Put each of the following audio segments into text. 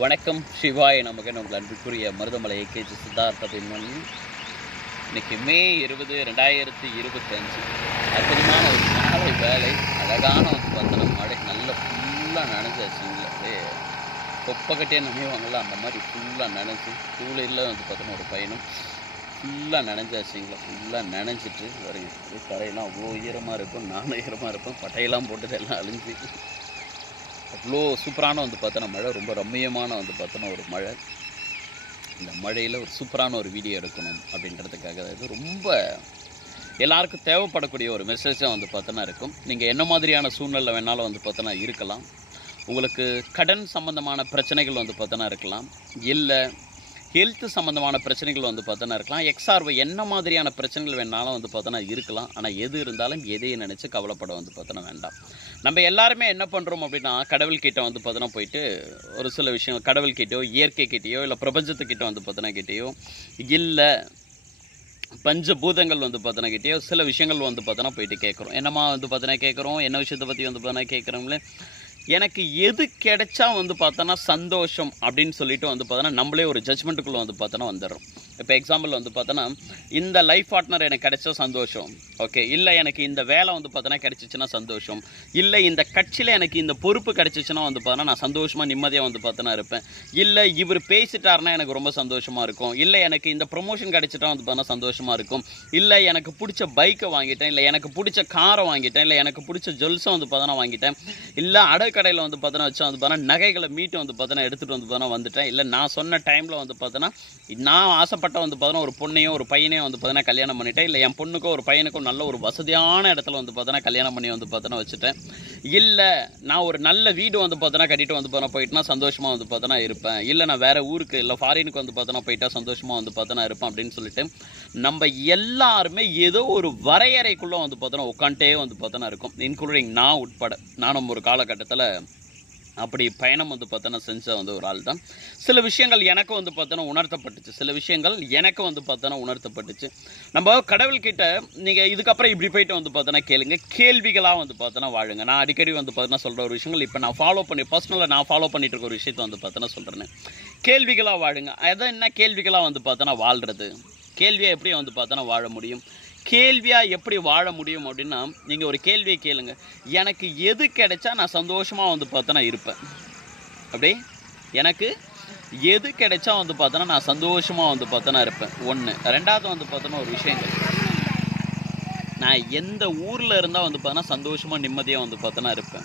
வணக்கம் சிவாய் நமக்கு உங்கள் அன்புக்குரிய மருதமலை ஏகேஜி சித்தார்த்த பின்மணி இன்னைக்கு மே இருபது ரெண்டாயிரத்தி இருபத்தஞ்சு. அற்புதமான ஒரு மாலை வேலை அழகான ஒரு பத்திரம் மழை நல்ல ஃபுல்லாக நனைஞ்சாச்சுங்களா அப்படியே கொப்பக்கட்டே நினைவாங்கள அந்த மாதிரி ஃபுல்லாக நனைஞ்சு டூலரில் வந்து பார்த்தோன்னா ஒரு பயணம். ஃபுல்லாக நனைஞ்சாச்சுங்களா ஃபுல்லாக நனைஞ்சிட்டு வருங்க கரையெல்லாம் தரையெல்லாம் அவ்வளோ ஈரமாக இருக்கும் நானும் ஈரமாக இருக்கும் பட்டையெல்லாம் போட்டு எல்லாம் அழிஞ்சு. அவ்வளோ சூப்பரான வந்து பார்த்தோன்னா மழை ரொம்ப ரம்மியமான வந்து பார்த்தோன்னா ஒரு மழை. இந்த மழையில் ஒரு சூப்பரான ஒரு வீடியோ எடுக்கணும் அப்படின்றதுக்காக இது. ரொம்ப எல்லாருக்கும் தேவைப்படக்கூடிய ஒரு மெசேஜாக வந்து பார்த்தோன்னா இருக்கும். நீங்கள் என்ன மாதிரியான சூழ்நிலை வேணாலும் வந்து பார்த்தோன்னா இருக்கலாம். உங்களுக்கு கடன் சம்மந்தமான பிரச்சனைகள் வந்து பார்த்தோன்னா இருக்கலாம். இல்லை ஹெல்த் சம்மந்தமான பிரச்சனைகள் வந்து பார்த்தோன்னா இருக்கலாம். எக்ஸ்ஆர்வை என்ன மாதிரியான பிரச்சனைகள் வேணாலும் வந்து பார்த்தோன்னா இருக்கலாம். ஆனால் எது இருந்தாலும் எதையும் நினச்சி கவலைப்பட வந்து பார்த்தோன்னா வேண்டாம். நம்ம எல்லாருமே என்ன பண்ணுறோம் அப்படின்னா கடவுள்கிட்ட வந்து பார்த்தோன்னா போயிட்டு ஒரு சில விஷயம் கடவுள்கிட்டயோ இயற்கைக்கிட்டேயோ இல்லை பிரபஞ்சத்துக்கிட்ட வந்து பார்த்தோன்னா கிட்டேயோ இல்லை பஞ்சபூதங்கள் வந்து பார்த்தோன்னா கிட்டேயோ சில விஷயங்கள் வந்து பார்த்தோன்னா போயிட்டு கேட்குறோம். என்னம்மா வந்து பார்த்தோன்னா கேட்குறோம்? என்ன விஷயத்தை பற்றி வந்து பார்த்தோன்னா கேட்குறோங்களே எனக்கு எது கிடைச்சா வந்து பார்த்தோன்னா சந்தோஷம் அப்படின்னு சொல்லிட்டு வந்து பார்த்தோன்னா நம்மளே ஒரு ஜட்ஜ்மெண்ட்டுக்குள்ளே வந்து பார்த்தோன்னா வந்துடுறோம். இப்போ எக்ஸாம்பிள் வந்து பார்த்தோன்னா இந்த லைஃப் பார்ட்னர் எனக்கு கிடைச்சா சந்தோஷம் ஓகே இல்லை எனக்கு இந்த வேலை வந்து பார்த்தோன்னா கிடைச்சிச்சுன்னா சந்தோஷம் இல்லை இந்த கட்சியில் எனக்கு இந்த பொறுப்பு கிடைச்சிச்சுன்னா வந்து பார்த்தோன்னா நான் சந்தோஷமாக நிம்மதியாக வந்து பார்த்தோன்னா இருப்பேன் இல்லை இவர் பேசிட்டாருன்னா எனக்கு ரொம்ப சந்தோஷமாக இருக்கும் இல்லை எனக்கு இந்த ப்ரொமோஷன் கிடைச்சிட்டா வந்து பார்த்தோன்னா சந்தோஷமாக இருக்கும் இல்லை எனக்கு பிடிச்ச பைக்கை வாங்கிட்டேன் இல்லை எனக்கு பிடிச்ச காரை வாங்கிட்டேன் இல்லை எனக்கு பிடிச்ச ஜுவல்ஸை வந்து பார்த்தோன்னா வாங்கிட்டேன் இல்லை அடக்கடையில் வந்து பார்த்தோன்னா வச்சா வந்து பார்த்தோன்னா நகைகளை மீட்டு வந்து பார்த்தோன்னா எடுத்துகிட்டு வந்து பார்த்தோன்னா வந்துட்டேன் இல்லை நான் சொன்ன டைமில் வந்து பார்த்தோன்னா நான் ஆசைப்பட்ட வந்து பார்த்தோன்னா ஒரு பொண்ணையும் ஒரு பையனையும் வந்து பார்த்தோன்னா கல்யாணம் பண்ணிட்டேன். இல்லை என் பொண்ணுக்கும் ஒரு பையனுக்கும் நல்ல ஒரு வசதியான இடத்துல வந்து பார்த்தோன்னா கல்யாணம் பண்ணி வந்து பார்த்தோன்னா வச்சுட்டேன். இல்லை நான் ஒரு நல்ல வீடு வந்து பார்த்தோன்னா கட்டிட்டு வந்து பார்த்தோன்னா போயிட்டுனா சந்தோஷமாக வந்து பார்த்தோன்னா இருப்பேன். இல்லை நான் வேறு ஊருக்கு இல்லை ஃபாரினுக்கு வந்து பார்த்தோன்னா போயிட்டா சந்தோஷமாக வந்து பார்த்தோன்னா இருப்பேன் அப்படின்னு சொல்லிட்டு நம்ம எல்லாருமே ஏதோ ஒரு வரையறைக்குள்ளே வந்து பார்த்தோன்னா உட்காந்துட்டே வந்து பார்த்தோன்னா இருக்கும். இன்க்ளூடிங் நான் உட்பட. நானும் ஒரு காலகட்டத்தில் அப்படி பயணம் வந்து பார்த்தோன்னா செஞ்ச வந்து ஒரு ஆள் தான் சில விஷயங்கள் எனக்கு வந்து பார்த்தோன்னா உணர்த்தப்பட்டுச்சு. சில விஷயங்கள் எனக்கு வந்து பார்த்தோன்னா உணர்த்தப்பட்டுச்சு. நம்ம கடவுள்கிட்ட நீங்கள் இதுக்கப்புறம் இப்படி போயிட்டு வந்து பார்த்தோன்னா கேளுங்க. கேள்விகளாக வந்து பார்த்தோன்னா வாழுங்க. நான் அடிக்கடி வந்து பார்த்தோன்னா சொல்கிற ஒரு விஷயங்கள் இப்போ நான் ஃபாலோ பண்ணி பர்சனலாக நான் ஃபாலோ பண்ணிட்டு இருக்க ஒரு விஷயத்தை வந்து பார்த்தோன்னா சொல்கிறேன் கேள்விகளாக வாழுங்க. அதை என்ன கேள்விகளாக வந்து பார்த்தோன்னா வாழ்கிறது கேள்வியாக எப்படி வந்து பார்த்தோன்னா வாழ முடியும்? கேள்வியாக எப்படி வாழ முடியும் அப்படின்னா நீங்கள் ஒரு கேள்வியை கேளுங்க. எனக்கு எது கிடைச்சா நான் சந்தோஷமாக வந்து பார்த்தோன்னா இருப்பேன். அப்படி? எனக்கு எது கிடைச்சா வந்து பார்த்தோன்னா நான் சந்தோஷமாக வந்து பார்த்தோன்னா இருப்பேன். ஒன்று ரெண்டாவது வந்து பார்த்தோன்னா ஒரு விஷயங்கள். நான் எந்த ஊரில் இருந்தால் வந்து பார்த்தோன்னா சந்தோஷமாக நிம்மதியாக வந்து பார்த்தோன்னா இருப்பேன்.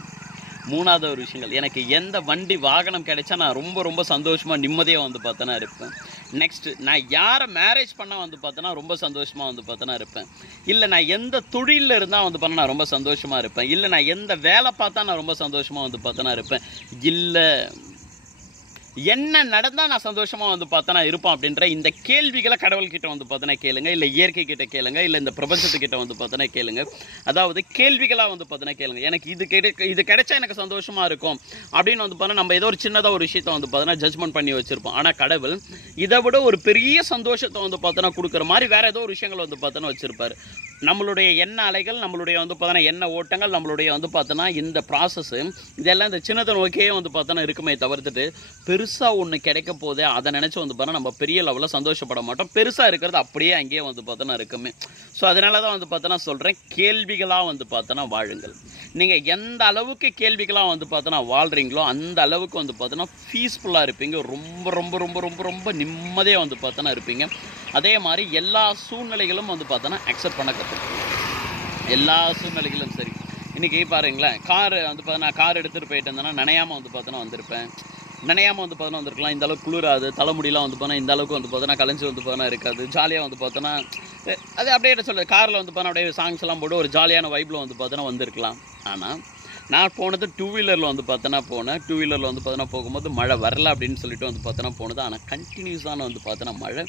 மூணாவது ஒரு விஷயங்கள். எனக்கு எந்த வண்டி வாகனம் கிடைச்சா நான் ரொம்ப ரொம்ப சந்தோஷமாக நிம்மதியாக வந்து பார்த்தோன்னா இருப்பேன். நெக்ஸ்ட்டு நான் யாரை மேரேஜ் பண்ணால் வந்து பார்த்தோன்னா ரொம்ப சந்தோஷமாக வந்து பார்த்தோன்னா இருப்பேன். இல்லை நான் எந்த தொழிலில் இருந்தால் வந்து பார்த்தா நான் ரொம்ப சந்தோஷமாக இருப்பேன். இல்லை நான் எந்த வேலை பார்த்தா நான் ரொம்ப சந்தோஷமாக வந்து பார்த்தோன்னா இருப்பேன். இல்லை என்ன நடந்தால் நான் சந்தோஷமாக வந்து பார்த்தனா இருப்பேன் அப்படின்ற இந்த கேள்விகளை கடவுள்கிட்ட வந்து பார்த்தனா கேளுங்க இல்லை இயற்கை கிட்ட கேளுங்க இல்லை இந்த பிரபஞ்சத்துக்கிட்ட வந்து பார்த்தனா கேளுங்க. அதாவது கேள்விகளாக வந்து பார்த்தனா கேளுங்க. எனக்கு இது கிடைக்க இது கிடைச்சா எனக்கு சந்தோஷமாக இருக்கும் அப்படின்னு வந்து பார்த்தா நம்ம ஏதோ ஒரு சின்னதாக ஒரு விஷயத்தை வந்து பார்த்தோன்னா ஜட்ஜ்மெண்ட் பண்ணி வச்சுருப்போம். ஆனால் கடவுள் இதை விட ஒரு பெரிய சந்தோஷத்தை வந்து பார்த்தோன்னா கொடுக்குற மாதிரி வேறு ஏதோ ஒரு விஷயங்கள் வந்து பார்த்தோன்னா வச்சுருப்பார். நம்மளுடைய எண்ண அலைகள் நம்மளுடைய வந்து பார்த்தோன்னா எண்ண ஓட்டங்கள் நம்மளுடைய வந்து பார்த்தோன்னா இந்த ப்ராசஸ்ஸு இதெல்லாம் இந்த சின்னத்தை நோக்கியே வந்து பார்த்தோன்னா இருக்குமே தவிர்த்துட்டு பெருசாக ஒன்று கிடைக்க போதே அதை நினச்சி வந்து பார்த்தா நம்ம பெரிய லெவலில் சந்தோஷப்பட மாட்டோம். பெருசாக இருக்கிறது அப்படியே அங்கேயே வந்து பார்த்தோன்னா இருக்குமே. ஸோ அதனால தான் வந்து பார்த்தோன்னா சொல்கிறேன் கேள்விகளாக வந்து பார்த்தோன்னா வாழுங்கள். நீங்கள் எந்த அளவுக்கு கேள்விகளாக வந்து பார்த்தோன்னா வாழ்கிறீங்களோ அந்த அளவுக்கு வந்து பார்த்தோன்னா பீஸ்ஃபுல்லாக இருப்பீங்க. ரொம்ப ரொம்ப ரொம்ப ரொம்ப ரொம்ப நிம்மதியாக வந்து பார்த்தோன்னா இருப்பீங்க. அதே மாதிரி எல்லா சூழ்நிலைகளும் வந்து பார்த்தோன்னா அக்செப்ட் பண்ண கற்றுக்கணும் எல்லா சூழ்நிலைகளும் சரி. இன்றைக்கி பாருங்களேன் கார் வந்து பார்த்தா கார் எடுத்துகிட்டு போயிட்டு இருந்தேன்னா நனையாமல் வந்து பார்த்தோன்னா வந்திருப்பேன். நனையாமல் வந்து பார்த்தோன்னா வந்திருக்கலாம். இந்த அளவுக்கு குளிராது தலைமுடியெலாம் வந்து பார்த்தோன்னா இந்த அளவுக்கு வந்து பார்த்தோன்னா கலைஞ்சி வந்து பார்த்தோன்னா இருக்காது. ஜாலியாக வந்து பார்த்தோன்னா அது அப்படியே சொல்லுது சொல்கிறது காரில் வந்து பார்த்தோன்னா அப்படியே சாங்ஸ் எல்லாம் போட்டு ஒரு ஜாலியான வைப்பில் வந்து பார்த்தோன்னா வந்திருக்கலாம். ஆனால் நான் போனது டூ வீலரில் வந்து பார்த்தோன்னா போனேன் டூ வீலரில் வந்து பார்த்தோன்னா போகும்போது மழை வரல அப்படின்னு சொல்லிட்டு வந்து பார்த்தோன்னா போனது ஆனால் கண்டினியூஸான வந்து பார்த்தோன்னா மழை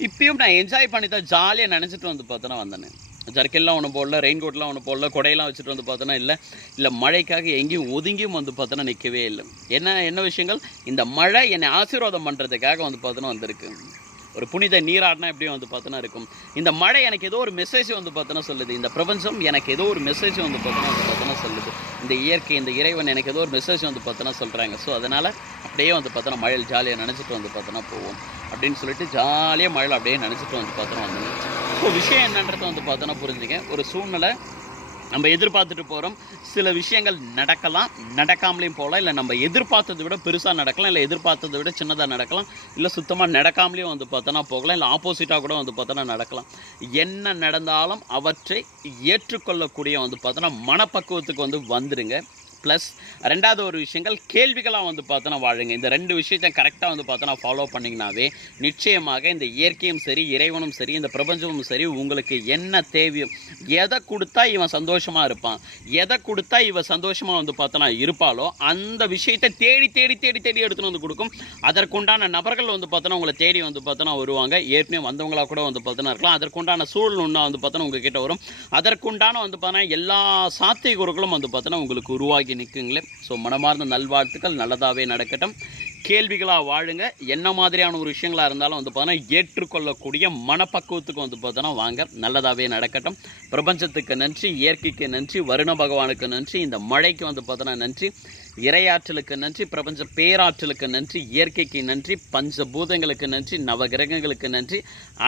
இப்பயும் நான் என்ஜாய் பண்ணி தான் ஜாலியாக நினச்சிட்டு வந்து பார்த்தோன்னா வந்தேன் ஜர்க்கெல்லாம் ஒன்று போடல ரெயின் கோட்லாம் ஒன்று போடல கொடையெல்லாம் வச்சுட்டு வந்து பார்த்தோன்னா இல்லை இல்லை மழைக்காக எங்கேயும் ஒதுங்கியும் வந்து பார்த்தோன்னா நிற்கவே இல்லை என்ன என்ன விஷயங்கள் இந்த மழை என்னை ஆசீர்வாதம் பண்ணுறதுக்காக வந்து பார்த்தோன்னா வந்திருக்கு ஒரு புனித நீராடினா எப்படியும் வந்து பார்த்தோன்னா இருக்கும் இந்த மழை எனக்கு ஏதோ ஒரு மெசேஜ் வந்து பார்த்தோன்னா சொல்லுது இந்த பிரபஞ்சம் எனக்கு ஏதோ ஒரு மெசேஜ் வந்து பார்த்தோன்னா பார்த்தோன்னா சொல்லுது. இந்த இயற்கை இந்த இறைவன் எனக்கு ஏதோ ஒரு மெசேஜ் வந்து பார்த்தோன்னா சொல்கிறாங்க ஸோ அதனால் அப்படியே வந்து பார்த்தோன்னா மழையில் ஜாலியாக நினச்சிட்டு வந்து பார்த்தோன்னா போவோம். அப்படின்னு சொல்லிட்டு ஜாலியாக மழையில் அப்படியே நினச்சிட்டு வந்து பார்த்தோன்னா வந்து ஸோ விஷயம் என்னன்றதை வந்து பார்த்தோன்னா புரிஞ்சுங்க. ஒரு சூழ்நிலை நம்ம எதிர்பார்த்துட்டு போகிறோம் சில விஷயங்கள் நடக்கலாம். நடக்காமலேயும் போகலாம். இல்லை நம்ம எதிர்பார்த்ததை விட பெருசாக நடக்கலாம். இல்லை எதிர்பார்த்ததை விட சின்னதாக நடக்கலாம். இல்லை சுத்தமாக நடக்காமலேயும் வந்து பார்த்தோன்னா போகலாம். இல்லை ஆப்போசிட்டாக கூட வந்து பார்த்தோன்னா நடக்கலாம். என்ன நடந்தாலும் அவற்றை ஏற்றுக்கொள்ளக்கூடிய வந்து பார்த்தோன்னா மனப்பக்குவத்துக்கு வந்து வந்துடுங்க ப்ளஸ் ரெண்டாவது ஒரு விஷயங்கள் கேள்விகளாக வந்து பார்த்தோன்னா வாழுங்க. இந்த ரெண்டு விஷயத்தை கரெக்டாக வந்து பார்த்தோன்னா ஃபாலோ பண்ணிங்கனாவே நிச்சயமாக இந்த இயற்கையும் சரி இறைவனும் சரி இந்த பிரபஞ்சமும் சரி உங்களுக்கு என்ன தேவையோ எதை கொடுத்தா இவன் சந்தோஷமாக இருப்பான் எதை கொடுத்தா இவன் சந்தோஷமாக வந்து பார்த்தோன்னா இருப்பாளோ அந்த விஷயத்தை தேடி தேடி தேடி தேடி எடுத்துன்னு வந்து கொடுக்கும். அதற்குண்டான நபர்கள் வந்து பார்த்தோன்னா உங்களை தேடி வந்து பார்த்தோன்னா வருவாங்க. ஏற்கனவே வந்தவங்களா கூட வந்து பார்த்தோன்னா இருக்கலாம். அதற்குண்டான சூழல் ஒன்றா வந்து பார்த்தோன்னா உங்ககிட்ட வரும். அதற்குண்டான வந்து பார்த்தோன்னா எல்லா சாத்திய சாத்தியக்கூறுகளும் வந்து பார்த்தோன்னா உங்களுக்கு உருவாகி நிற்குங்களே. ஸோ மனமார்ந்த நல்வாழ்த்துக்கள். நல்லதாகவே நடக்கட்டும். கேள்விகளாக வாழுங்க. என்ன மாதிரியான ஒரு விஷயங்களாக இருந்தாலும் வந்து பார்த்தோன்னா ஏற்றுக்கொள்ளக்கூடிய மனப்பக்குவத்துக்கு வந்து பார்த்தோன்னா வாங்க. நல்லதாகவே நடக்கட்டும். பிரபஞ்சத்துக்கு நன்றி இயற்கைக்கு நன்றி வருண பகவானுக்கு நன்றி இந்த மழைக்கு வந்து பார்த்தோன்னா நன்றி இறையாற்றலுக்கு நன்றி பிரபஞ்ச பேராற்றலுக்கு நன்றி இயற்கைக்கு நன்றி பஞ்சபூதங்களுக்கு நன்றி நவகிரகங்களுக்கு நன்றி.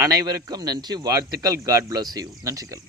அனைவருக்கும் நன்றி. வாழ்த்துக்கள். காட் பிளஸ் யூ நன்றிகள்.